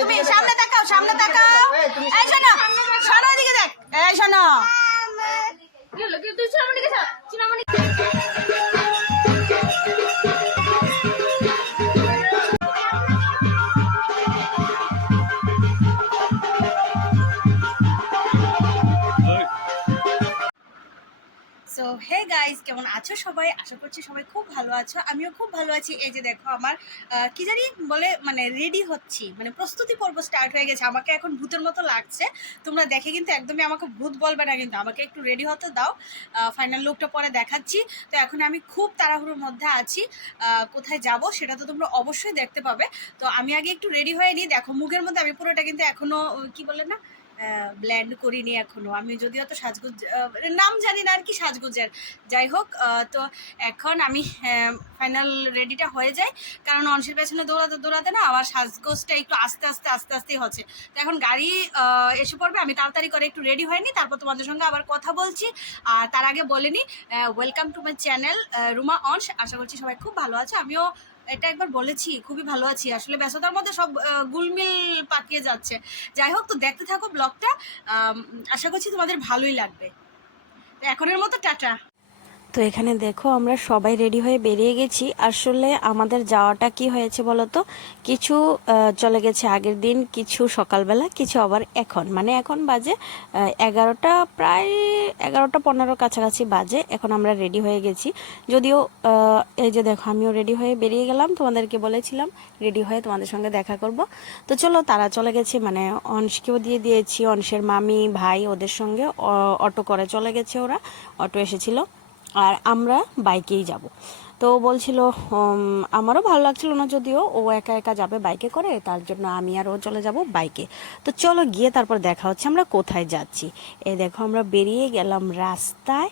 তুমি সামনে তাকাও সামনে তাকাও। এই শোনো। সরো এদিকে দেখ। এই শোনো। তুই চিনামণি সো হে গাইস কেমন আছো সবাই? আশা করছি সবাই খুব ভালো আছো। আমিও খুব ভালো আছি। এই যে দেখো আমার কি জানি বলে মানে রেডি হচ্ছি। মানে প্রস্তুতি পর্ব স্টার্ট হয়ে গেছে। আমাকে এখন ভূতের মতো লাগছে। তোমরা দেখে কিন্তু একদমই আমাকে ভূত বলবে না কিন্তু। আমাকে একটু রেডি হতে দাও। ফাইনাল লুকটা পরে দেখাচ্ছি। তো এখন আমি খুব তাড়াহুড়োর মধ্যে আছি। কোথায় যাব সেটা তো তোমরা অবশ্যই দেখতে পাবে। তো আমি আগে একটু রেডি হয়ে নিই। দেখো মুখের মধ্যে আমি পুরোটা কিন্তু এখনও আহ, কি বলে না ব্ল্যান্ড করিনি এখনও। আমি যদিও তো সাজগোজ নাম জানি না আর কি সাজগোজের। যাই হোক তো এখন আমি ফাইনাল রেডিটা হয়ে যায়। কারণ অংশের পেছনে দৌড়াতে দৌড়াতে না আমার সাজগোজটা একটু আস্তে আস্তে আস্তে আস্তেই হচ্ছে। তো এখন গাড়ি এসে পড়বে। আমি তাড়াতাড়ি করে একটু রেডি হয়নি। তারপর তোমাদের সঙ্গে আবার কথা বলছি। আর তার আগে বলে নি welcome to my channel Ruma অংশ আশা করছি সবাই খুব ভালো আছে। আমিও এটা একবার বলেছি, খুবই ভালো আছি। আসলে ব্যস্ততার মধ্যে সব গুলমিল পাকিয়ে যাচ্ছে। যাই হোক, তো দেখতে থাকো ব্লগটা। আশা করছি তোমাদের ভালোই লাগবে। এখনের মতো টাটা। তো এখানে দেখো আমরা সবাই রেডি হয়ে বেরিয়ে গেছি। আসলে আমাদের যাওয়াটা কি হয়েছে বলো তো কিছু চলে গেছে আগের দিন, কিছু সকালবেলা, কিছু আবার এখন। মানে এখন বাজে এগারোটা, প্রায় এগারোটা পনেরো কাছাকাছি বাজে, এখন আমরা রেডি হয়ে গেছি। যদিও এই যে দেখো আমিও রেডি হয়ে বেরিয়ে গেলাম, তোমাদেরকে বলেছিলাম, রেডি হয়ে তোমাদের সঙ্গে দেখা করব। তো চলো তারা চলে গেছে মানে অংশকেও দিয়ে দিয়েছি, অংশের মামি, ভাই, ওদের সঙ্গে অটো করে চলে গেছে ওরা, অটো এসেছিল। আর আমরা বাইকেই যাব। তো বলছিল আমারও ভালো লাগছিল না যদিও, ও একা একা যাবে বাইকে করে, তার জন্য আমি আর ও চলে যাব বাইকে। তো চলো গিয়ে তারপর দেখা হচ্ছে আমরা কোথায় যাচ্ছি। এ দেখো আমরা বেরিয়ে গেলাম রাস্তায়,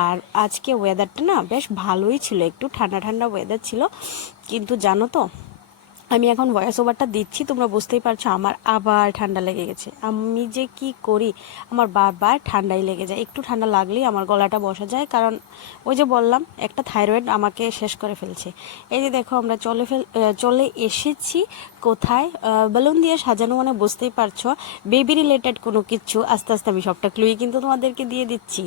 আর আজকে ওয়েদারটা না বেশ ভালোই ছিল, একটু ঠান্ডা ঠান্ডা ওয়েদার ছিল। কিন্তু জানো তো আমি এখন ভয়েস ওভারটা দিচ্ছি, তোমরা বুঝতেই পারছ আমার আবার ঠান্ডা লেগে গেছে। আমি যে কি করি, আমার বারবার ঠান্ডাই লেগে যায়। একটু ঠান্ডা লাগলেই আমার গলাটা বসা যায়, কারণ ওই যে বললাম, একটা থাইরয়েড আমাকে শেষ করে ফেলছে। এই যে দেখো, আমরা চলে ফেল চলে এসেছি কোথায়? বেলুন দিয়ে সাজানো মানে বুঝতেই পারছ বেবি রিলেটেড কোনো কিছু। আস্তে আস্তে আমি সবটা ক্লুই কিন্তু তোমাদেরকে দিয়ে দিচ্ছি।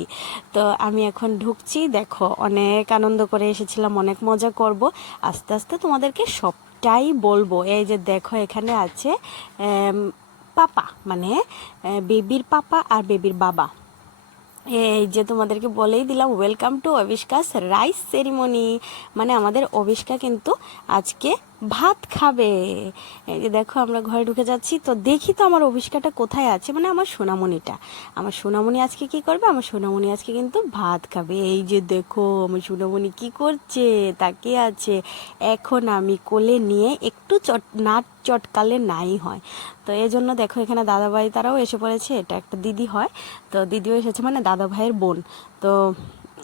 তো আমি এখন ঢুকছি, দেখো, অনেক আনন্দ করে এসেছিলাম, অনেক মজা করব। আস্তে আস্তে তোমাদেরকে সবটাই বলব, এই যে দেখো এখানে আছে পাপা মানে বেবির পাপা আর বেবির বাবা। এই যে তোমাদেরকে বলেই দিলাম welcome to Avishka's rice ceremony মানে আমাদের অবিষ্কা কিন্তু আজকে ভাত খাবে। এই যে দেখো আমরা ঘরে ঢুকে যাচ্ছি, তো দেখি তো আমার অবিষ্কাটা কোথায় আছে। মানে আমার সোনামণিটা। আমার সোনামণি আজকে কি করবে? আমার সোনামণি আজকে কিন্তু ভাত খাবে। এই যে দেখো, আমার সোনামণি কি করছে? তাকে আছে। এখন আমি কোলে নিয়ে একটু চট নাচ চটকালে নাই হয়। তো এই জন্য দেখো, এখানে দাদাভাই তারাও এসে পড়েছে। এটা একটা দিদি হয়। তো দিদিও এসেছে মানে দাদাভাইয়ের বোন। তো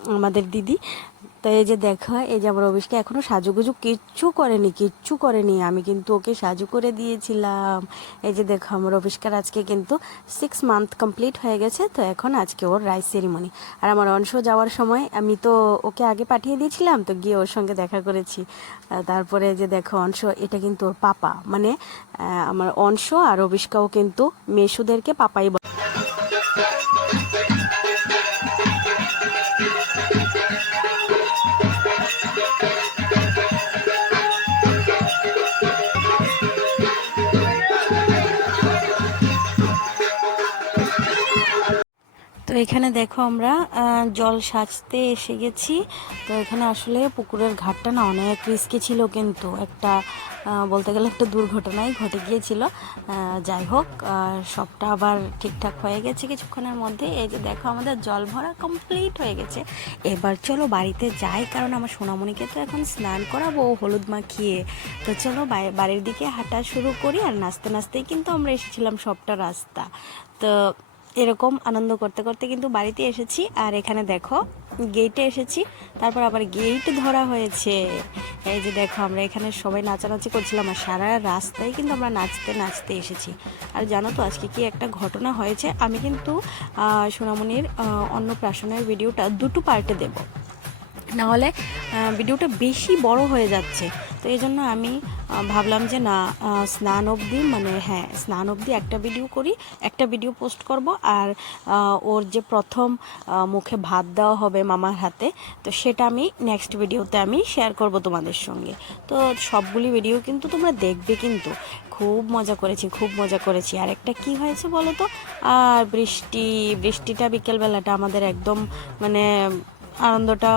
আমাদের দিদি তো এই যে দেখো, এই যে আমার অভিষকে এখনও সাজুগুজু কিচ্ছু করেনি কিচ্ছু করেনি। আমি কিন্তু ওকে সাজু করে দিয়েছিলাম। এই যে দেখো, আমার অভিষ্কার আজকে কিন্তু সিক্স মান্থ কমপ্লিট হয়ে গেছে, তো এখন আজকে ওর রাইস সেরিমনি আর আমার অংশ যাওয়ার সময় আমি তো ওকে আগে পাঠিয়ে দিয়েছিলাম, তো গিয়ে ওর সঙ্গে দেখা করেছি। তারপরে যে দেখো, অংশ, এটা কিন্তু ওর পাপা। মানে আমার অংশ আর অভিষ্কাও কিন্তু মেশুদেরকে পাপাই এখানে দেখো আমরা জল সাজতে এসে গেছি। তো এখানে আসলে পুকুরের ঘাটটা না অনেক রিস্কি ছিল কিন্তু একটা বলতে গেলে একটা দুর্ঘটনাই ঘটে গিয়েছিল। যাই হোক সবটা আবার ঠিকঠাক হয়ে গেছে কিছুক্ষণের মধ্যে। এই যে দেখো আমাদের জল ভরা কমপ্লিট হয়ে গেছে। এবার চলো বাড়িতে যাই, কারণ আমার সোনামণিকে তো এখন স্নান করাবো হলুদ মাখিয়ে। তো চলো বাড়ির দিকে হাঁটা শুরু করি, আর নাচতে নাচতেই কিন্তু আমরা এসেছিলাম সবটা রাস্তা। তো এরকম আনন্দ করতে করতে কিন্তু বাড়িতে এসেছি। আর এখানে দেখো গেটে এসেছি। তারপর আবার গেট ধরা হয়েছে। এই যে দেখো, আমরা এখানে সবাই নাচানাচি করছিলাম আর সারা রাস্তায় কিন্তু আমরা নাচতে নাচতে এসেছি। আর জানো তো, আজকে কি একটা ঘটনা হয়েছে? আমি কিন্তু সোনামণির অন্নপ্রাশনের ভিডিওটা দুটো পার্টে দেবো। নাহলে ভিডিওটা বেশি বড় হয়ে যাচ্ছে। তো এই জন্য আমি ভাবলাম যে না স্নান অবধি মানে হ্যাঁ স্নান অবধি একটা ভিডিও করি, একটা ভিডিও পোস্ট করব আর ওর যে প্রথম মুখে ভাত দেওয়া হবে মামার হাতে, তো সেটা আমি নেক্সট ভিডিওতে আমি শেয়ার করব তোমাদের সঙ্গে। তো সবগুলি ভিডিও কিন্তু তোমরা দেখবে কিন্তু। খুব মজা করেছি, খুব মজা করেছি। আর একটা কি হয়েছে বলো তো? আর বৃষ্টি, বৃষ্টিটা বিকেলবেলাটা আমাদের একদম মানে আনন্দটা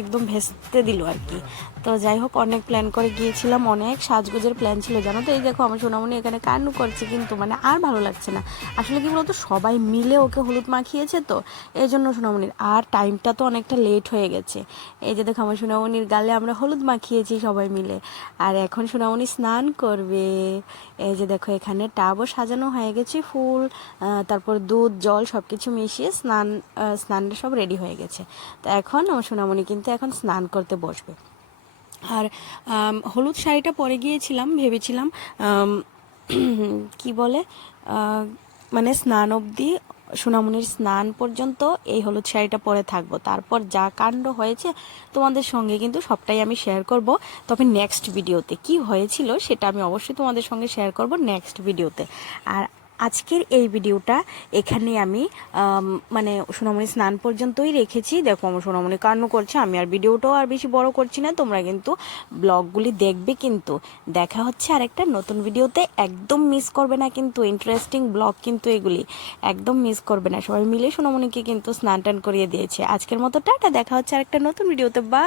একদম ভেস্তে দিল আর কি। তো যাই হোক, অনেক প্ল্যান করে গিয়েছিলাম, অনেক সাজগোজের প্ল্যান ছিল, জানো তো? এই দেখো, আমার সোনামণি এখানে কান্নু করছে কিন্তু মানে আর ভালো লাগছে না। আসলে কি বলতো, সবাই মিলে ওকে হলুদ মাখিয়েছে তো, এই জন্য সোনামণির। আর টাইমটা তো অনেকটা লেট হয়ে গেছে। এই যে দেখো, আমার সোনামণির গালে আমরা হলুদ মাখিয়েছি সবাই মিলে। আর এখন সোনামণি স্নান করবে। এই যে দেখো, এখানে টাবও সাজানো হয়ে গেছে, ফুল তারপর দুধ, জল সব কিছু মিশিয়ে স্নান স্নানটা সব রেডি হয়ে গেছে। তো এখন আমার সোনামণি কিন্তু এখন স্নান করতে বসবে। আর হলুদ শাড়িটা পরে গিয়েছিলাম, ভেবেছিলাম কি বলে মানে স্নান অবধি, সোনামণির স্নান পর্যন্ত এই হলুদ শাড়িটা পরে থাকব। তারপর যা কাণ্ড হয়েছে তোমাদের সঙ্গে কিন্তু সবটাই আমি শেয়ার করব। তবে নেক্সট ভিডিওতে কি হয়েছিল সেটা আমি অবশ্যই তোমাদের সঙ্গে শেয়ার করব নেক্সট ভিডিওতে আর আজকের এই ভিডিওটা এখানে আমি মানে সোনামণি স্নান পর্যন্তই রেখেছি। দেখো আমার সোনামণি কান্ড করছে, আমি আর ভিডিওটাও আর বেশি বড় করছি না, তোমরা কিন্তু ব্লগগুলি দেখবে কিন্তু। দেখা হচ্ছে আরেকটা নতুন ভিডিওতে, একদম মিস করবে না কিন্তু ইন্টারেস্টিং ব্লগ কিন্তু এগুলি, একদম মিস করবে না। সবাই মিলে সোনামণিকে কিন্তু স্নান টান করিয়ে দিয়েছে। আজকের মতো টাটা, দেখা হচ্ছে আরেকটা নতুন ভিডিওতে বা